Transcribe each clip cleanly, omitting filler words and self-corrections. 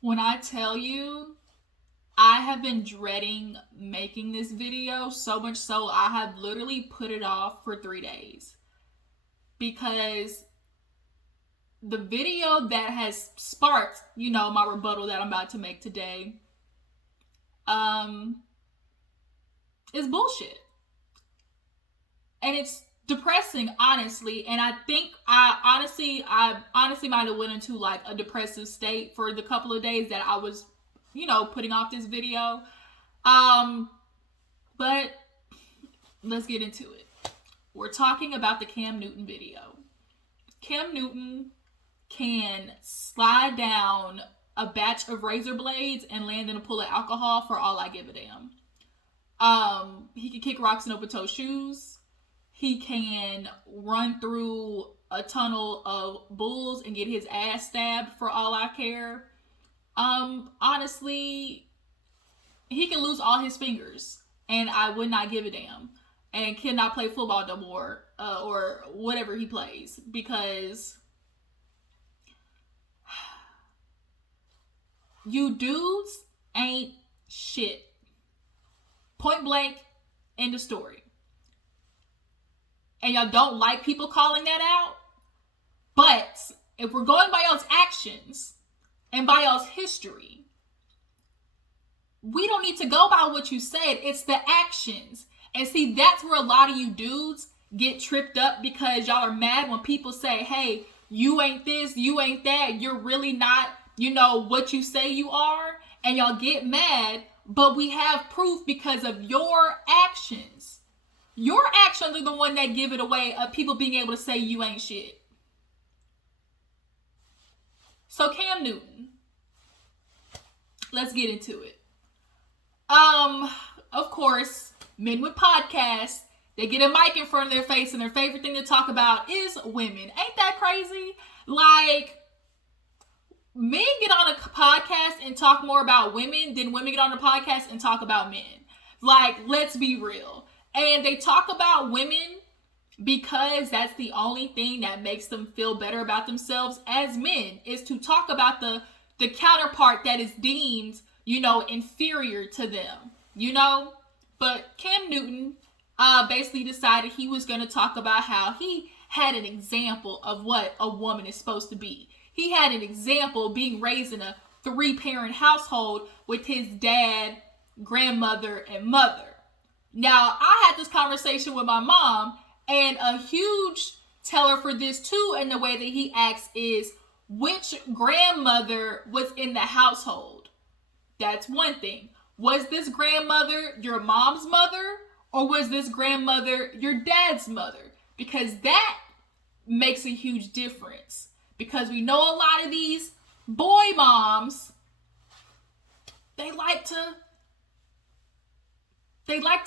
When I tell you, I have been dreading making this video so much so I have literally put it off for 3 days because the video that has sparked, my rebuttal that I'm about to make today, um, is bullshit. And it's depressing, honestly. And I think I honestly might have went into like a depressive state for the couple of days that I was, putting off this video. Um, but let's get into it. We're talking about the Cam Newton video. Cam Newton can slide down a batch of razor blades and land in a pool of alcohol for all I give a damn. He can kick rocks in open toe shoes. He can run through a tunnel of bulls and get his ass stabbed for all I care. Honestly, he can lose all his fingers and I would not give a damn. And cannot play football no more, or whatever he plays, because you dudes ain't shit. Point blank, end of story. And y'all don't like people calling that out. But if we're going by y'all's actions and by y'all's history, we don't need to go by what you said. It's the actions. And see, that's where a lot of you dudes get tripped up because y'all are mad when people say, hey, you ain't this, you ain't that, you're really not, what you say you are. And y'all get mad, but we have proof because of your actions. Your actions are the one that give it away of people being able to say you ain't shit. So Cam Newton, let's get into it. Of course, men with podcasts, they get a mic in front of their face and their favorite thing to talk about is women. Ain't that crazy? Like, men get on a podcast and talk more about women than women get on a podcast and talk about men. Like, let's be real. And they talk about women because that's the only thing that makes them feel better about themselves as men, is to talk about the counterpart that is deemed, inferior to them, But Cam Newton basically decided he was going to talk about how he had an example of what a woman is supposed to be. He had an example being raised in a 3-parent household with his dad, grandmother, and mother. Now, I had this conversation with my mom, and a huge teller for this too, and the way that he acts, is which grandmother was in the household. That's one thing. Was this grandmother your mom's mother, or was this grandmother your dad's mother? Because that makes a huge difference. Because we know a lot of these boy moms, they like to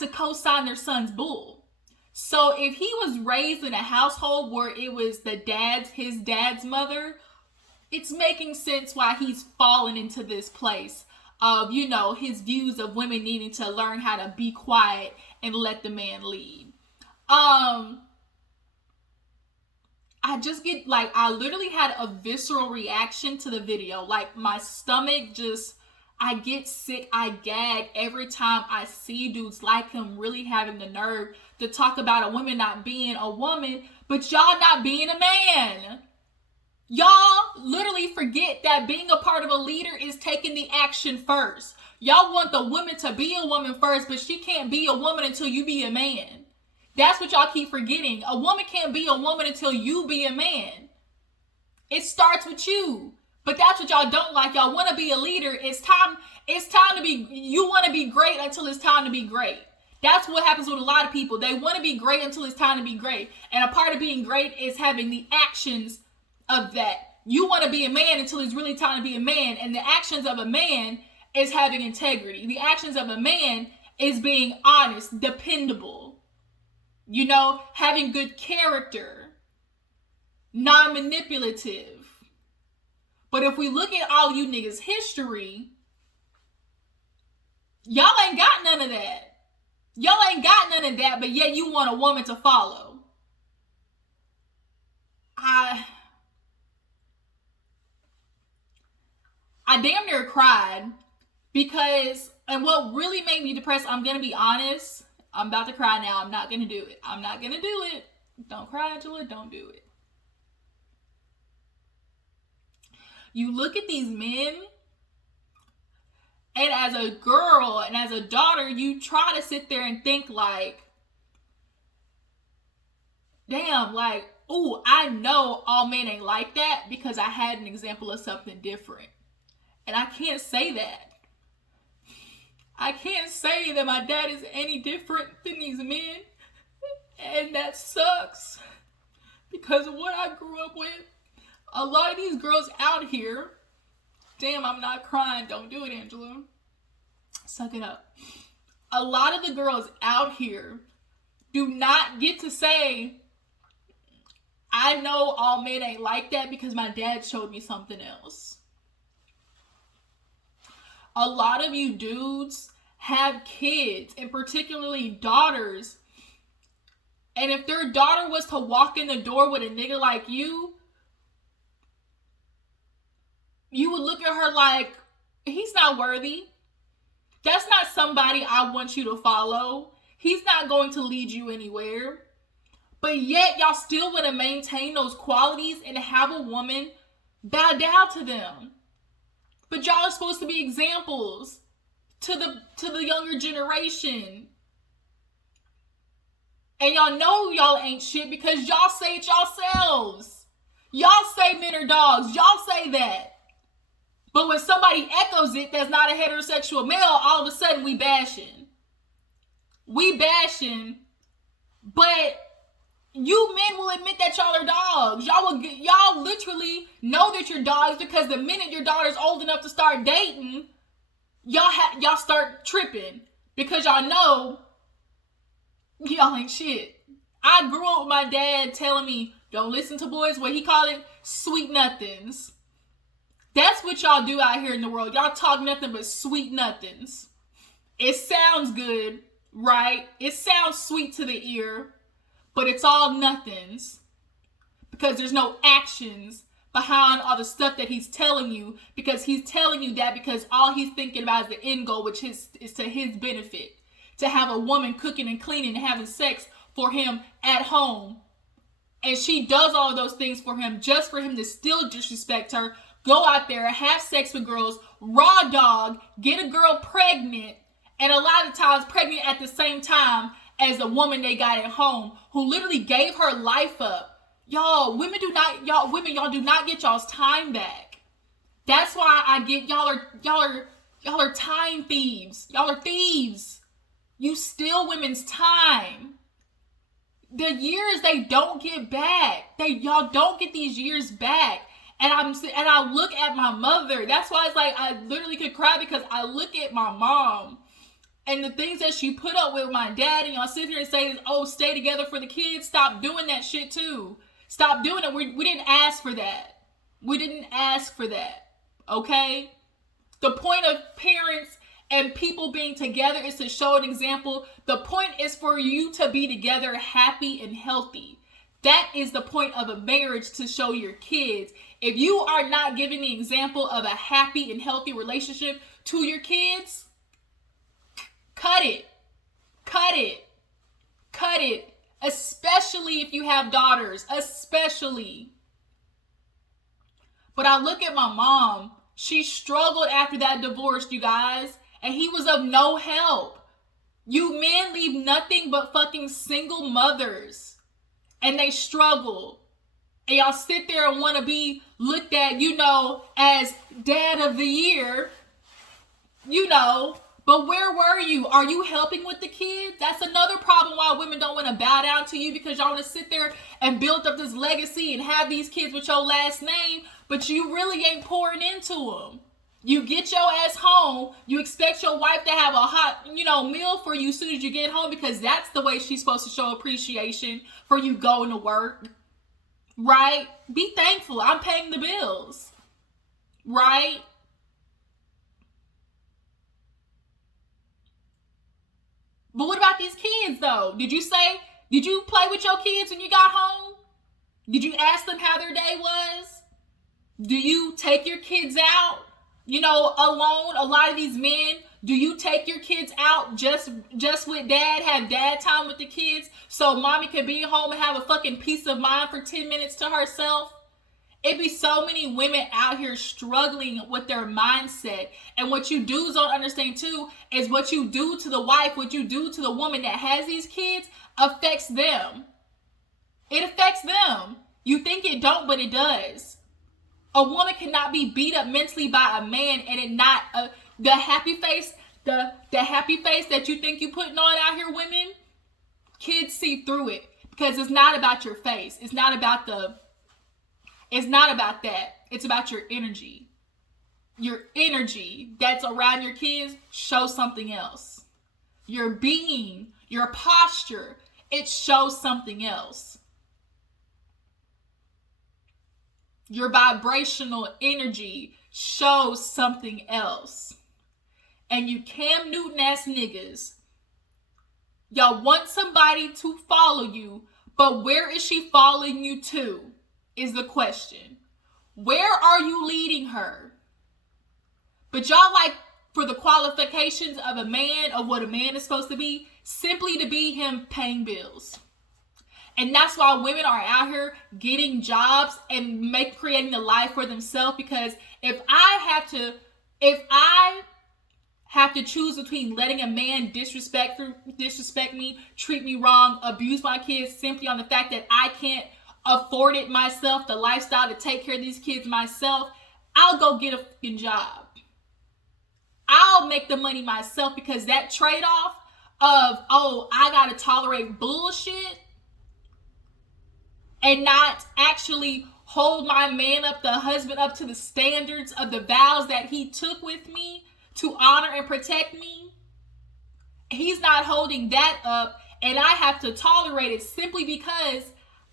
co-sign their son's bull. So if he was raised in a household where it was his dad's mother, it's making sense why he's fallen into this place of, his views of women needing to learn how to be quiet and let the man lead. I just get, I literally had a visceral reaction to the video. Like, my stomach I get sick, I gag every time I see dudes like him really having the nerve to talk about a woman not being a woman, but y'all not being a man. Y'all literally forget that being a part of a leader is taking the action first. Y'all want the woman to be a woman first, but she can't be a woman until you be a man. That's what y'all keep forgetting. A woman can't be a woman until you be a man. It starts with you. But that's what y'all don't like. Y'all want to be a leader. It's time to be, you want to be great until it's time to be great. That's what happens with a lot of people. They want to be great until it's time to be great. And a part of being great is having the actions of that. You want to be a man until it's really time to be a man. And the actions of a man is having integrity. The actions of a man is being honest, dependable, having good character, non-manipulative. But if we look at all you niggas' history, y'all ain't got none of that. Y'all ain't got none of that, but yet you want a woman to follow. I I damn near cried because, and what really made me depressed, I'm going to be honest. I'm about to cry now. I'm not going to do it. I'm not going to do it. Don't cry, Angela. Don't do it. You look at these men, and as a girl and as a daughter, you try to sit there and think like, damn, like, ooh, I know all men ain't like that because I had an example of something different. And I can't say that. I can't say that my dad is any different than these men. And that sucks. Because of what I grew up with. A lot of these girls out here, damn, I'm not crying. Don't do it, Angela. Suck it up. A lot of the girls out here do not get to say, I know all men ain't like that because my dad showed me something else. A lot of you dudes have kids, and particularly daughters. And if their daughter was to walk in the door with a nigga like you would look at her like, he's not worthy. That's not somebody I want you to follow. He's not going to lead you anywhere. But yet y'all still want to maintain those qualities and have a woman bow down to them. But y'all are supposed to be examples to the younger generation. And y'all know y'all ain't shit because y'all say it yourselves. Y'all say men are dogs. Y'all say that. But when somebody echoes it that's not a heterosexual male, all of a sudden we bashing. We bashing, but you men will admit that y'all are dogs. Y'all literally know that you're dogs because the minute your daughter's old enough to start dating, y'all start tripping because y'all know y'all ain't shit. I grew up with my dad telling me, don't listen to boys, what he called it, sweet nothings. That's what y'all do out here in the world. Y'all talk nothing but sweet nothings. It sounds good, right? It sounds sweet to the ear, but it's all nothings because there's no actions behind all the stuff that he's telling you, because he's telling you that because all he's thinking about is the end goal, which is to his benefit. To have a woman cooking and cleaning and having sex for him at home. And she does all of those things for him just for him to still disrespect her, go out there, have sex with girls, raw dog, get a girl pregnant, and a lot of times pregnant at the same time as the woman they got at home who literally gave her life up. Y'all do not get y'all's time back. That's why I get y'all are time thieves. Y'all are thieves. You steal women's time. The years they don't get back. Y'all don't get these years back. And I look at my mother. That's why it's like I literally could cry because I look at my mom and the things that she put up with my dad, and y'all sit here and say, oh, stay together for the kids. Stop doing that shit too. Stop doing it. We didn't ask for that. We didn't ask for that. Okay? The point of parents and people being together is to show an example. The point is for you to be together happy and healthy. That is the point of a marriage, to show your kids. If you are not giving the example of a happy and healthy relationship to your kids, cut it. Cut it. Cut it. Especially if you have daughters. Especially. But I look at my mom. She struggled after that divorce, you guys. And he was of no help. You men leave nothing but fucking single mothers. And they struggle. And y'all sit there and want to be looked at, as dad of the year. But where were you? Are you helping with the kids? That's another problem why women don't want to bow down to you, because y'all want to sit there and build up this legacy and have these kids with your last name, but you really ain't pouring into them. You get your ass home. You expect your wife to have a hot, meal for you as soon as you get home, because that's the way she's supposed to show appreciation for you going to work. Right? Be thankful. I'm paying the bills. Right? But what about these kids, though? Did you play with your kids when you got home? Did you ask them how their day was? Do you take your kids out? alone. A lot of these men, do you take your kids out just with dad, have dad time with the kids so mommy can be home and have a fucking peace of mind for 10 minutes to herself? It be so many women out here struggling with their mindset. And what you dudes don't understand too is what you do to the wife, what you do to the woman that has these kids affects them. It affects them. You think it don't, but it does. A woman cannot be beat up mentally by a man and it not the happy face, the happy face that you think you putting on out here, women. Kids see through it because it's not about your face. It's not about that. It's about your energy. Your energy that's around your kids shows something else. Your being, your posture, it shows something else. Your vibrational energy shows something else. And you Cam Newton ass niggas, y'all want somebody to follow you, but where is she following you to is the question. Where are you leading her? But y'all like for the qualifications of a man, of what a man is supposed to be, simply to be him paying bills. And that's why women are out here getting jobs and creating a life for themselves. Because if I have to choose between letting a man disrespect me, treat me wrong, abuse my kids simply on the fact that I can't afford it myself, the lifestyle to take care of these kids myself, I'll go get a fucking job. I'll make the money myself, because that trade-off of, I gotta tolerate bullshit and not actually hold my man up, the husband up to the standards of the vows that he took with me to honor and protect me. He's not holding that up, and I have to tolerate it simply because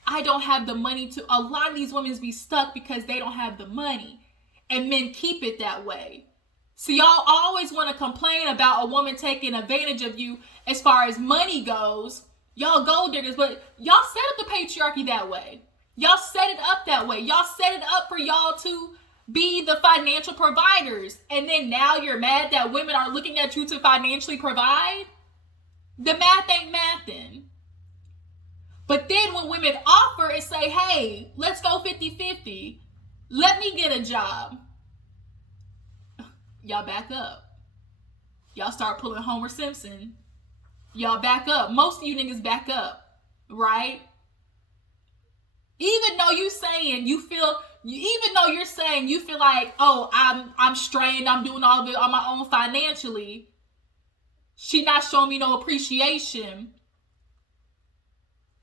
I don't have the money to. A lot of these women be stuck because they don't have the money, and men keep it that way. So y'all always want to complain about a woman taking advantage of you as far as money goes. Y'all gold diggers, but y'all set up the patriarchy that way. Y'all set it up that way. Y'all set it up for y'all to be the financial providers. And then now you're mad that women are looking at you to financially provide? The math ain't mathin'. But then when women offer and say, hey, let's go 50-50. Let me get a job. Y'all back up. Y'all start pulling Homer Simpson. Y'all back up. Most of you niggas back up, right? Even though you're saying you feel like, I'm strained, I'm doing all of it on my own financially. She not showing me no appreciation.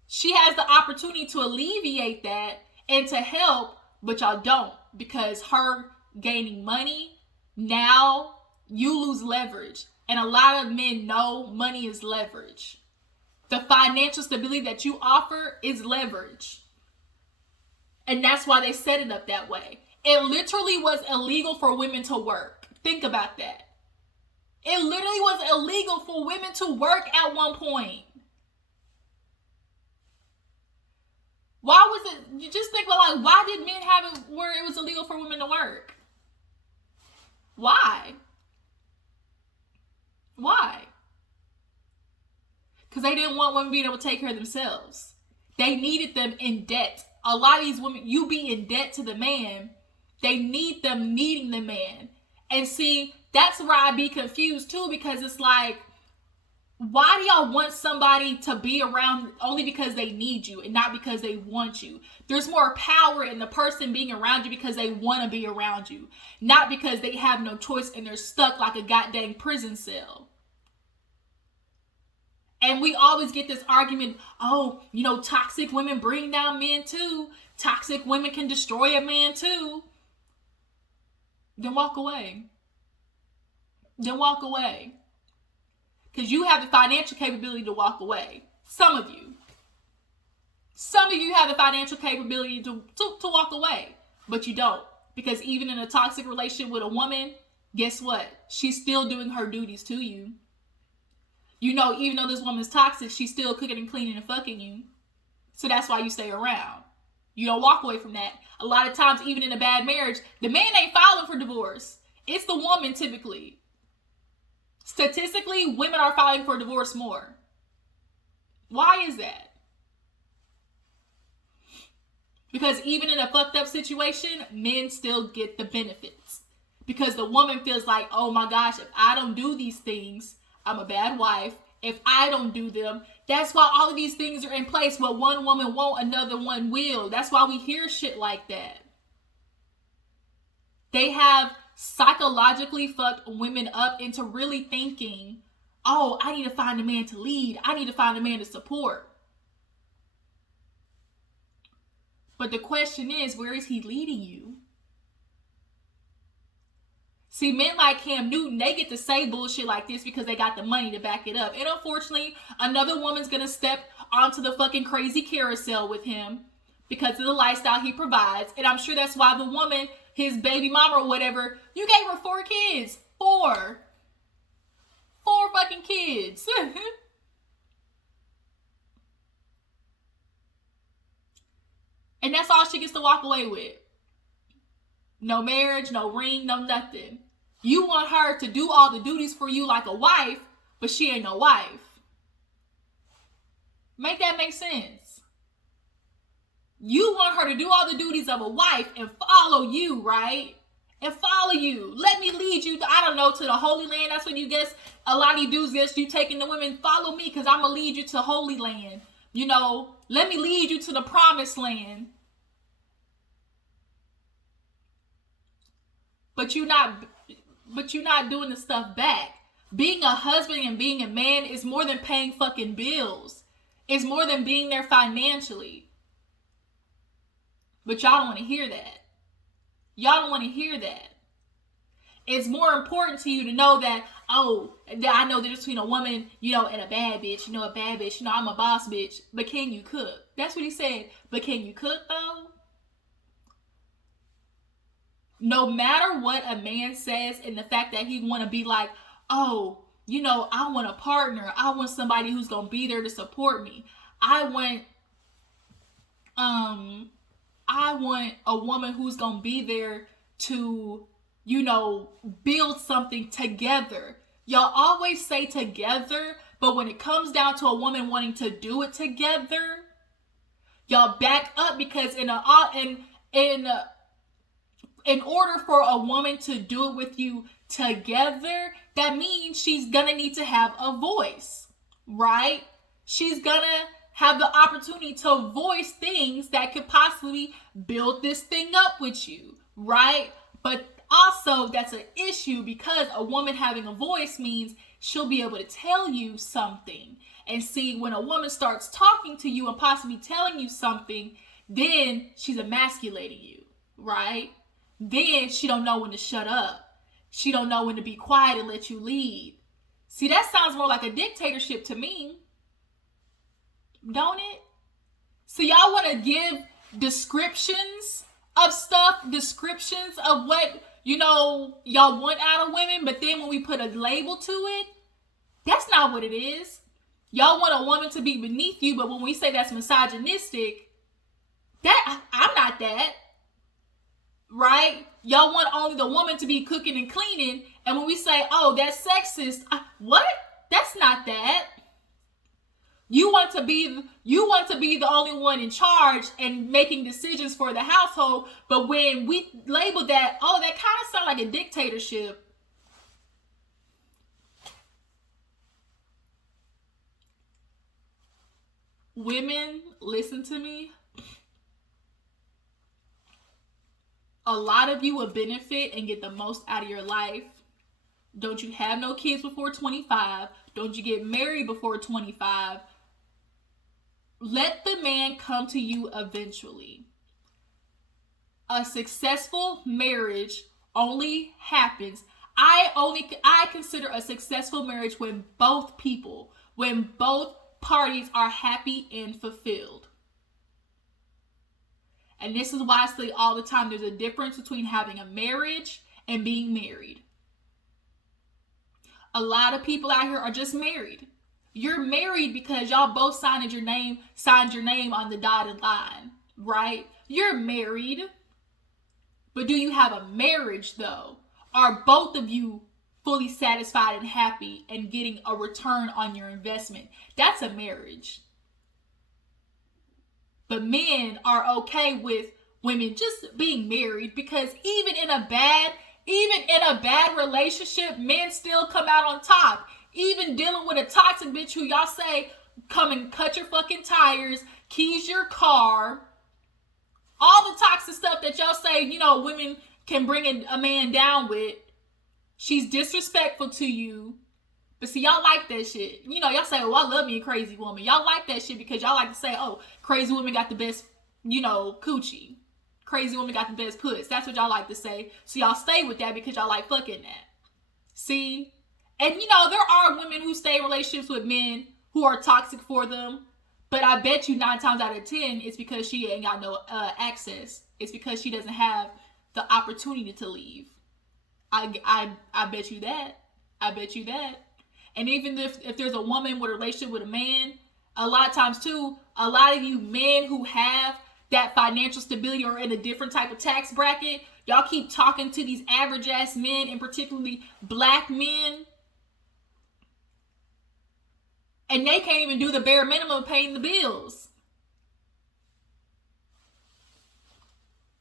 She has the opportunity to alleviate that and to help, but y'all don't, because her gaining money, now you lose leverage. And a lot of men know money is leverage. The financial stability that you offer is leverage. And that's why they set it up that way. It literally was illegal for women to work. Think about that. It literally was illegal for women to work at one point. Why was it? You just think about, why did men have it where it was illegal for women to work? Why? Why? Because they didn't want women being able to take care of themselves. They needed them in debt. A lot of these women, you be in debt to the man. They need them needing the man. And see, that's where I be confused too, because it's like, why do y'all want somebody to be around only because they need you and not because they want you? There's more power in the person being around you because they want to be around you, not because they have no choice and they're stuck like a goddamn prison cell. And we always get this argument, toxic women bring down men too. Toxic women can destroy a man too. Then walk away. Because you have the financial capability to walk away. Some of you have the financial capability to walk away, but you don't. Because even in a toxic relationship with a woman, guess what? She's still doing her duties to you. Even though this woman's toxic, she's still cooking and cleaning and fucking you. So that's why you stay around. You don't walk away from that. A lot of times, even in a bad marriage, the man ain't filing for divorce. It's the woman typically. Statistically, women are filing for divorce more. Why is that? Because even in a fucked up situation, men still get the benefits. Because the woman feels like, oh my gosh, if I don't do these things, I'm a bad wife. If I don't do them, that's why all of these things are in place. What one woman won't, another one will. That's why we hear shit like that. They have psychologically fucked women up into really thinking, oh, I need to find a man to lead. I need to find a man to support. But the question is, where is he leading you? See, men like Cam Newton, they get to say bullshit like this because they got the money to back it up. And unfortunately, another woman's going to step onto the fucking crazy carousel with him because of the lifestyle he provides. And I'm sure that's why the woman, his baby mama or whatever, you gave her 4 kids. 4 fucking kids. And that's all she gets to walk away with. No marriage, no ring, no nothing. You want her to do all the duties for you like a wife, but she ain't no wife. Make that make sense? You want her to do all the duties of a wife and follow you, right? And follow you. Let me lead you to, I don't know, to the Holy Land. That's what you guess a lot of you dudes guess you taking the women. Follow me because I'm going to lead you to Holy Land. You know, let me lead you to the promised land. But you're not doing the stuff back. Being a husband and being a man is more than paying fucking bills. It's more than being there financially. But y'all don't want to hear that. Y'all don't want to hear that. It's more important to you to know that, oh, I know there's between a woman, you know, and a bad bitch. You know, a bad bitch. You know, I'm a boss bitch. But can you cook? That's what he said. But can you cook, though? No matter what a man says and the fact that he want to be like, oh, you know, I want a partner. I want somebody who's going to be there to support me. I want a woman who's going to be there to, you know, build something together. Y'all always say together, but when it comes down to a woman wanting to do it together, y'all back up because in order for a woman to do it with you together, that means she's gonna need to have a voice, right? She's gonna have the opportunity to voice things that could possibly build this thing up with you, right? But also that's an issue because a woman having a voice means she'll be able to tell you something. And see, when a woman starts talking to you and possibly telling you something, then she's emasculating you, right? Then she don't know when to shut up. She don't know when to be quiet and let you lead. See, that sounds more like a dictatorship to me. Don't it? So y'all want to give descriptions of stuff, descriptions of what, you know, y'all want out of women, but then when we put a label to it, that's not what it is. Y'all want a woman to be beneath you, but when we say that's misogynistic, that I'm not that. Right? Y'all want only the woman to be cooking and cleaning, and when we say, oh, that's sexist, what? That's not that. You want to be the only one in charge and making decisions for the household, but when we label that, oh, that kind of sounds like a dictatorship. Women, listen to me. A lot of you will benefit and get the most out of your life. Don't you have no kids before 25? Don't you get married before 25? Let the man come to you eventually. A successful marriage only happens. I consider a successful marriage when both parties are happy and fulfilled. And this is why I say all the time, there's a difference between having a marriage and being married. A lot of people out here are just married. You're married because y'all both signed your name on the dotted line, right? You're married. But do you have a marriage though? are both of you fully satisfied and happy and getting a return on your investment. That's a marriage. But men are okay with women just being married, because even in a bad relationship, men still come out on top. Even dealing with a toxic bitch who y'all say come and cut your fucking tires, keys your car, all the toxic stuff that y'all say, you know, women can bring a man down with. She's disrespectful to you. But see, y'all like that shit. You know, y'all say, oh, I love me a crazy woman. Y'all like that shit because y'all like to say, oh, crazy woman got the best, you know, coochie. Crazy woman got the best puss. That's what y'all like to say. So y'all stay with that because y'all like fucking that. See? And, you know, there are women who stay in relationships with men who are toxic for them. But I bet you 9 times out of 10, it's because she ain't got no access. It's because she doesn't have the opportunity to leave. I bet you that. I bet you that. And even if there's a woman with a relationship with a man, a lot of times too, a lot of you men who have that financial stability or in a different type of tax bracket, y'all keep talking to these average ass men, and particularly black men, and they can't even do the bare minimum of paying the bills.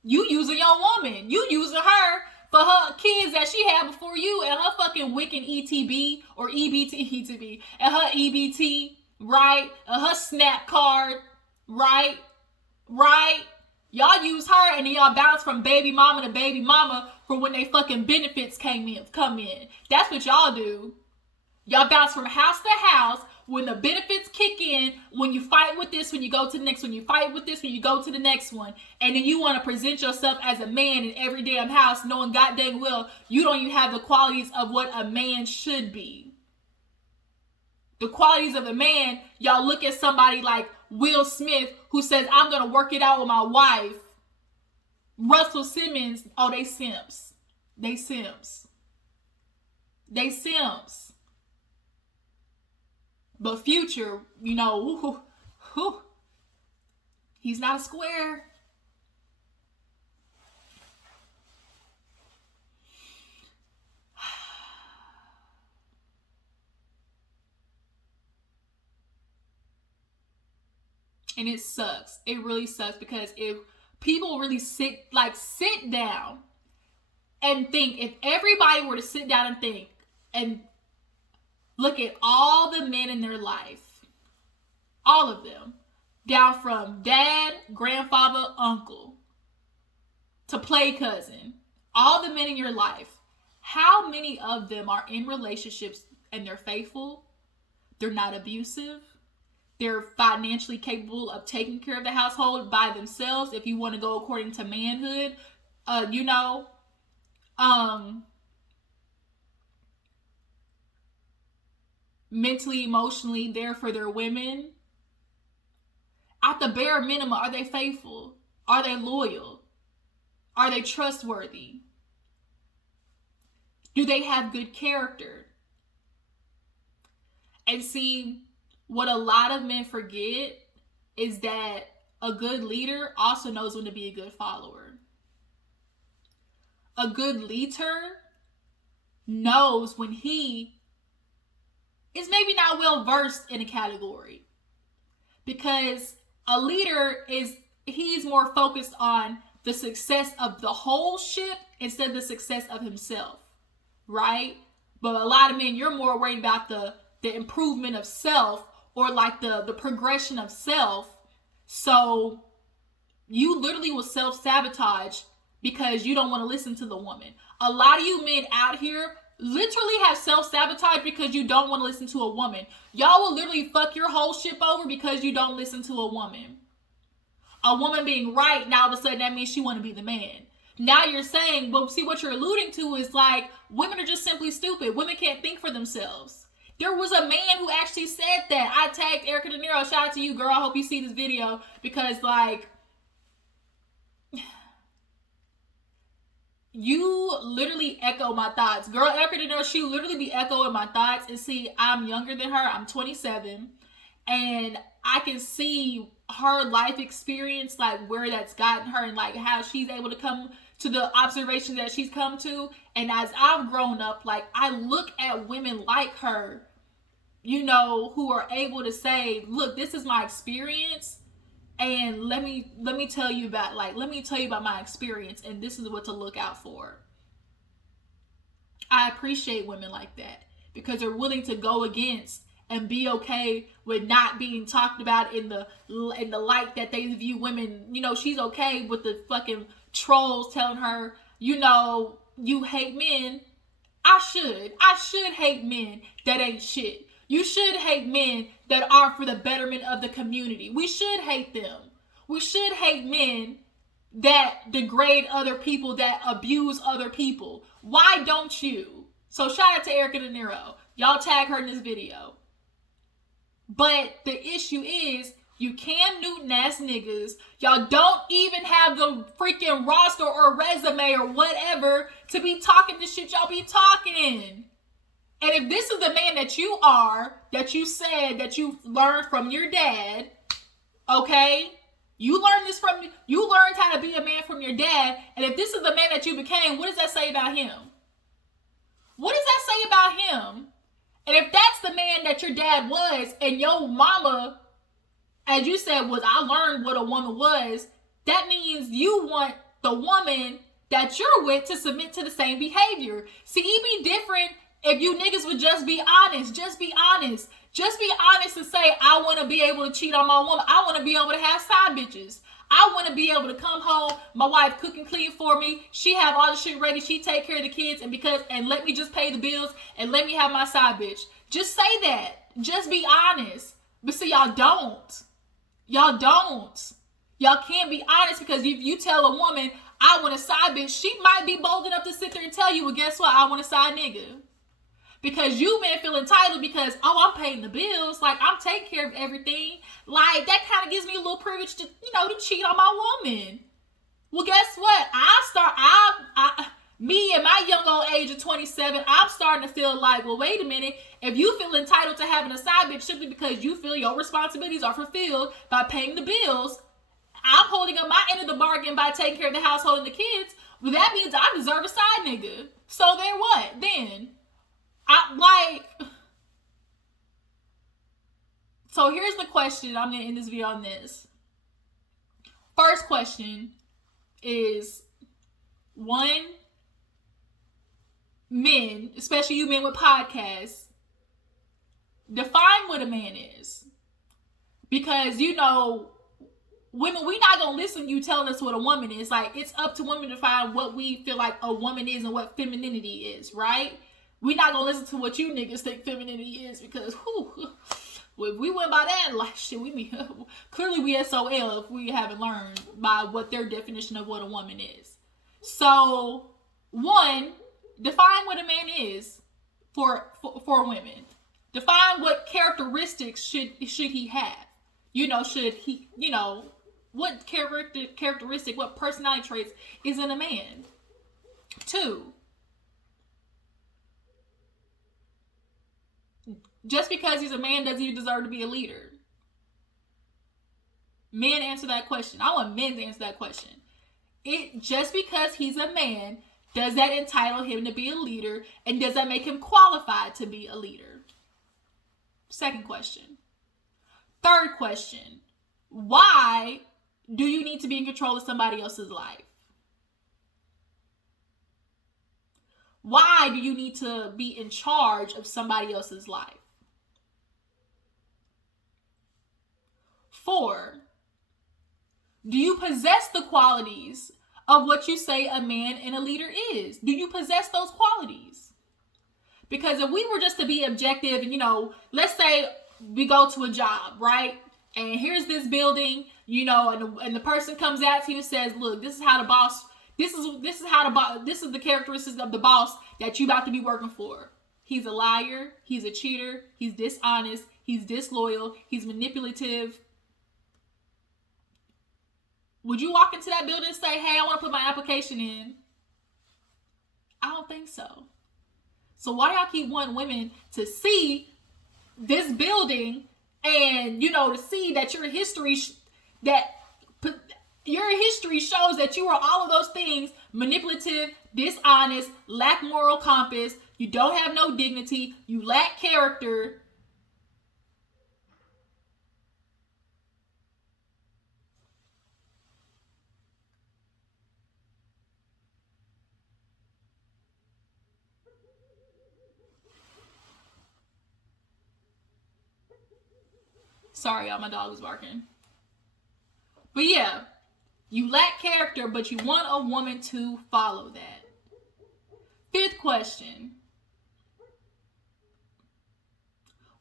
You using your woman. You using her for her kids that she had before you, and her fucking wicked ETB or EBT, and her EBT, right? And her SNAP card, right? Y'all use her, and then y'all bounce from baby mama to baby mama for when they fucking benefits come in. That's what y'all do. Y'all bounce from house to house when the benefits kick in, when you fight with this, when you go to the next one, you fight with this, when you go to the next one, and then you want to present yourself as a man in every damn house, knowing god dang well you don't even have the qualities of what a man should be. The qualities of a man, y'all look at somebody like Will Smith, who says, I'm going to work it out with my wife. Russell Simmons, oh, they simps. They simps. But Future, you know, he's not a square. And it sucks. It really sucks, because if people really sit down and think, if everybody were to sit down and think and look at all the men in their life, all of them, down from dad, grandfather, uncle, to play cousin, all the men in your life, how many of them are in relationships and they're faithful, they're not abusive, they're financially capable of taking care of the household by themselves, if you want to go according to manhood, mentally, emotionally there for their women. At the bare minimum, are they faithful? Are they loyal? Are they trustworthy? Do they have good character? And see, what a lot of men forget is that a good leader also knows when to be a good follower. A good leader knows when he is maybe not well versed in a category, because a leader he's more focused on the success of the whole ship instead of the success of himself, right? But a lot of men, you're more worried about the improvement of self, or like the progression of self. So you literally will self-sabotage because you don't want to listen to the woman. A lot of you men out here literally have self-sabotage because you don't want to listen to a woman. Y'all will literally fuck your whole ship over because you don't listen to a woman. A woman being right, now all of a sudden that means she want to be the man. Now you're saying, well, see, what you're alluding to is like, women are just simply stupid. Women can't think for themselves. There was a man who actually said that. I tagged Erica De Niro. Shout out to you, girl. I hope you see this video, because like, you literally echo my thoughts. Girl, Erica De Niro, she literally be echoing my thoughts. And see, I'm younger than her. I'm 27. And I can see her life experience, like where that's gotten her, and like how she's able to come to the observation that she's come to. And as I've grown up, like, I look at women like her, you know, who are able to say, look, this is my experience, and let me tell you about my experience, and this is what to look out for. I appreciate women like that, because they're willing to go against and be okay with not being talked about in the light that they view women. You know, she's okay with the fucking trolls telling her, you know, you hate men. I should hate men that ain't shit. You should hate men that aren't for the betterment of the community. We should hate them. We should hate men that degrade other people, that abuse other people. Why don't you? So shout out to Erica De Niro. Y'all tag her in this video. But the issue is, you Cam Newton ass niggas, y'all don't even have the freaking roster or resume or whatever to be talking the shit y'all be talking. And if this is the man that you are, that you said that you learned from your dad, okay? You learned how to be a man from your dad. And if this is the man that you became, what does that say about him? What does that say about him? And if that's the man that your dad was, and your mama, as you said, I learned what a woman was, that means you want the woman that you're with to submit to the same behavior. See, it'd be different if you niggas would just be honest. Just be honest. Just be honest and say, I want to be able to cheat on my woman. I want to be able to have side bitches. I want to be able to come home, my wife cook and clean for me. She have all the shit ready. She take care of the kids, and let me just pay the bills and let me have my side bitch. Just say that. Just be honest. But see, y'all don't. Y'all don't. Y'all can't be honest, because if you tell a woman, I want a side bitch, she might be bold enough to sit there and tell you, well, guess what? I want a side nigga. Because you men feel entitled because, oh, I'm paying the bills. Like, I'm taking care of everything. Like, that kind of gives me a little privilege to, you know, to cheat on my woman. Well, guess what? Me at my young old age of 27, I'm starting to feel like, well, wait a minute. If you feel entitled to having a side bitch simply because you feel your responsibilities are fulfilled by paying the bills, I'm holding up my end of the bargain by taking care of the household and the kids. Well, that means I deserve a side nigga. So then what? Then so here's the question. I'm going to end this video on this. First question is, one, men, especially you men with podcasts, define what a man is. Because, you know, women, we not going to listen to you telling us what a woman is. Like, it's up to women to find what we feel like a woman is and what femininity is, right? We're not going to listen to what you niggas think femininity is, because, if we went by that, like, shit, clearly we SOL if we haven't learned by what their definition of what a woman is. So, one, define what a man is for women. Define what characteristics should he have. You know, what characteristic, what personality traits is in a man. Two, just because he's a man doesn't he deserve to be a leader? Men, answer that question. I want men to answer that question. Just because he's a man, does that entitle him to be a leader? And does that make him qualified to be a leader? Second question. Third question. Why do you need to be in control of somebody else's life? Why do you need to be in charge of somebody else's life? 4, do you possess the qualities of what you say a man and a leader is? Do you possess those qualities? Because if we were just to be objective and, you know, let's say we go to a job, right? And here's this building, you know, and the person comes out to you and says, look, this is how the boss, this is the characteristics of the boss that you about to be working for. He's a liar, he's a cheater, he's dishonest, he's disloyal, he's manipulative. Would you walk into that building and say, hey, I want to put my application in? I don't think so. So why y'all keep wanting women to see this building and, you know, to see that your history, that Your history shows that you are all of those things: manipulative, dishonest, lack moral compass, you don't have no dignity, you lack character. Sorry, y'all, my dog was barking. But yeah, you lack character, but you want a woman to follow that. Fifth question.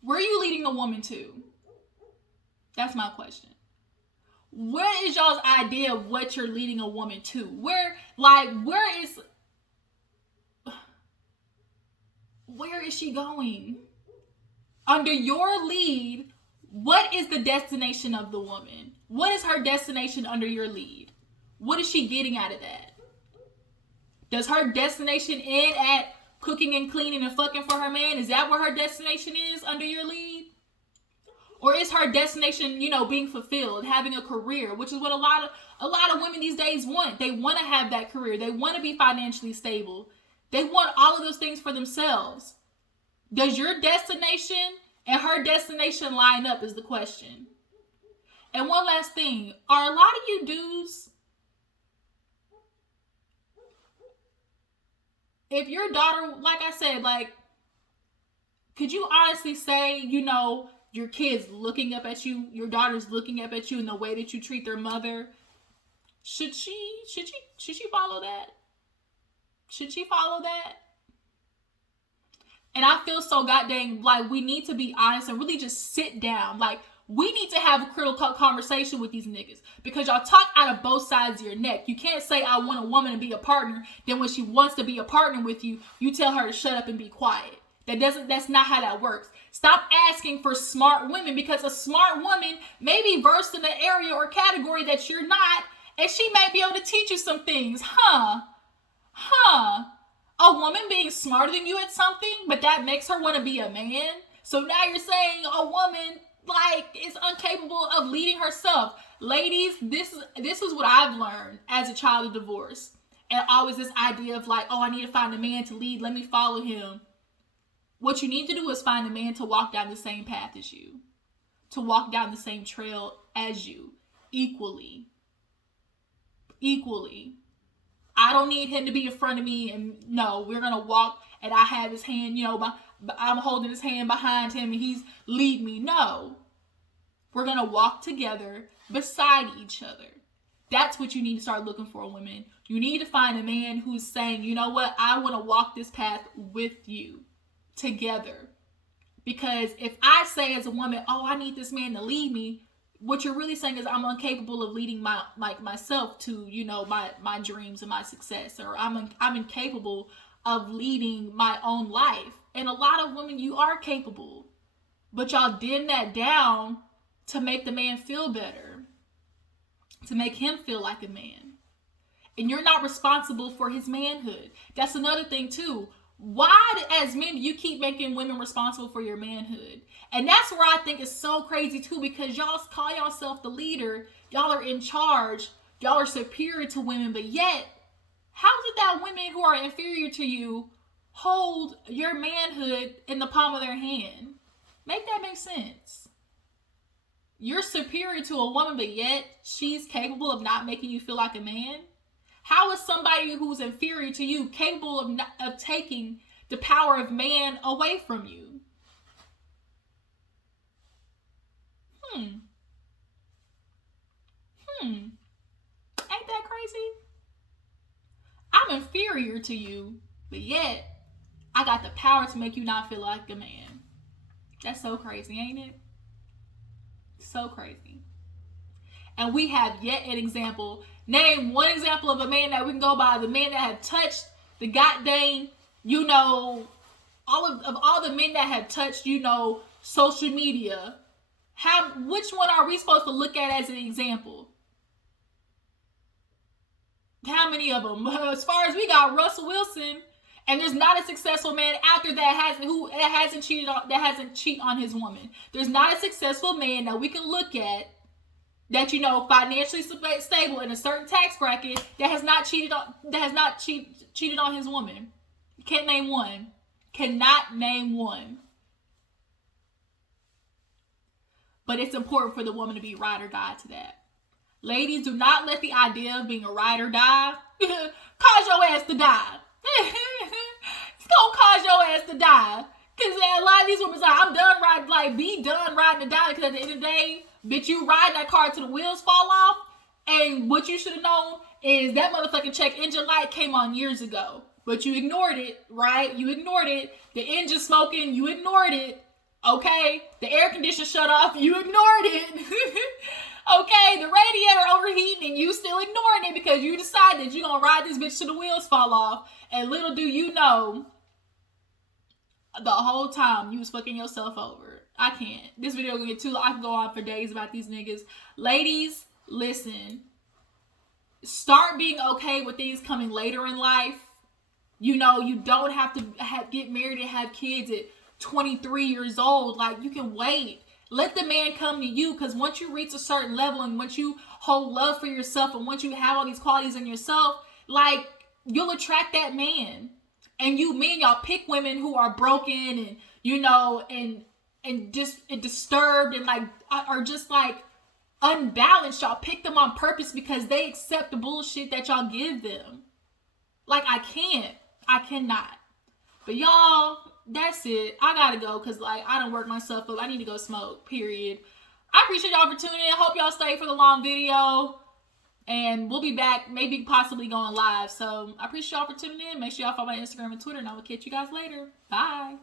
Where are you leading a woman to? That's my question. Where is y'all's idea of what you're leading a woman to? Where is she going? Under your lead, what is the destination of the woman? What is her destination under your lead? What is she getting out of that? Does her destination end at cooking and cleaning and fucking for her man? Is that where her destination is under your lead? Or is her destination, being fulfilled, having a career, which is what a lot of women these days want. They want to have that career. They want to be financially stable. They want all of those things for themselves. Does your destination and her destination line up is the question. And one last thing, are a lot of you dudes, if your daughter, like I said, could you honestly say, your kid's looking up at you, your daughter's looking up at you in the way that you treat their mother? Should she follow that? Should she follow that? And I feel so goddamn we need to be honest and really just sit down. We need to have a critical conversation with these niggas, because y'all talk out of both sides of your neck. You can't say I want a woman to be a partner, then when she wants to be a partner with you, you tell her to shut up and be quiet. That's not how that works. Stop asking for smart women, because a smart woman may be versed in an area or category that you're not, and she may be able to teach you some things. A woman being smarter than you at something, but that makes her want to be a man. So now you're saying a woman is incapable of leading herself. Ladies, this is what I've learned as a child of divorce. And always this idea of I need to find a man to lead, let me follow him. What you need to do is find a man to walk down the same path as you, to walk down the same trail as you, equally. I don't need him to be in front of me and no, we're going to walk and I have his hand, I'm holding his hand behind him and he's lead me. No, we're going to walk together beside each other. That's what you need to start looking for, women. You need to find a man who's saying, you know what, I want to walk this path with you together. Because if I say as a woman, oh, I need this man to lead me, what you're really saying is I'm incapable of leading myself to, my dreams and my success, or I'm incapable of leading my own life. And a lot of women, you are capable, but y'all dim that down to make the man feel better, to make him feel like a man. And you're not responsible for his manhood. That's another thing too. Why, as men, do you keep making women responsible for your manhood? And that's where I think it's so crazy too, because y'all call yourself the leader, y'all are in charge, y'all are superior to women, but yet, how is it that women who are inferior to you hold your manhood in the palm of their hand? Make that make sense. You're superior to a woman, but yet she's capable of not making you feel like a man? How is somebody who's inferior to you capable of taking the power of man away from you? Ain't that crazy? I'm inferior to you, but yet I got the power to make you not feel like a man. That's so crazy, ain't it? So crazy. And we have yet an example. Name one example of a man that we can go by. The man that have touched the goddamn, all the men that have touched, social media. Which one are we supposed to look at as an example? How many of them? As far as we got Russell Wilson, and there's not a successful man out there that hasn't cheated on his woman. There's not a successful man that we can look at that, you know, financially stable in a certain tax bracket, that has not cheated on his woman. Can't name one. Cannot name one. But it's important for the woman to be ride or die to that. Ladies, do not let the idea of being a ride or die cause your ass to die. It's gonna cause your ass to die. Because a lot of these women say, I'm done riding, like, be done riding or die. Because at the end of the day, bitch, you riding that car till the wheels fall off. And what you should have known is that motherfucking check engine light came on years ago. But you ignored it, right? You ignored it. The engine smoking, you ignored it. Okay? The air conditioner shut off, you ignored it. Okay? The radiator overheating and you still ignoring it because you decided you're going to ride this bitch till the wheels fall off. And little do you know, the whole time you was fucking yourself over. I can't. This video gonna get too long. I can go on for days about these niggas. Ladies, listen. Start being okay with things coming later in life. You know, you don't have to get married and have kids at 23 years old. Like, you can wait. Let the man come to you, because once you reach a certain level and once you hold love for yourself and once you have all these qualities in yourself, like, you'll attract that man. And you, men, y'all pick women who are broken and, you know, and disturbed and, like, are just, like, unbalanced. Y'all pick them on purpose because they accept the bullshit that y'all give them. Like, I cannot. But y'all, that's it. I gotta go because, like, I done worked myself up. I need to go smoke, period. I appreciate y'all for tuning in. Hope y'all stay for the long video. And we'll be back, maybe possibly going live. So I appreciate y'all for tuning in. Make sure y'all follow my Instagram and Twitter, and I will catch you guys later. Bye.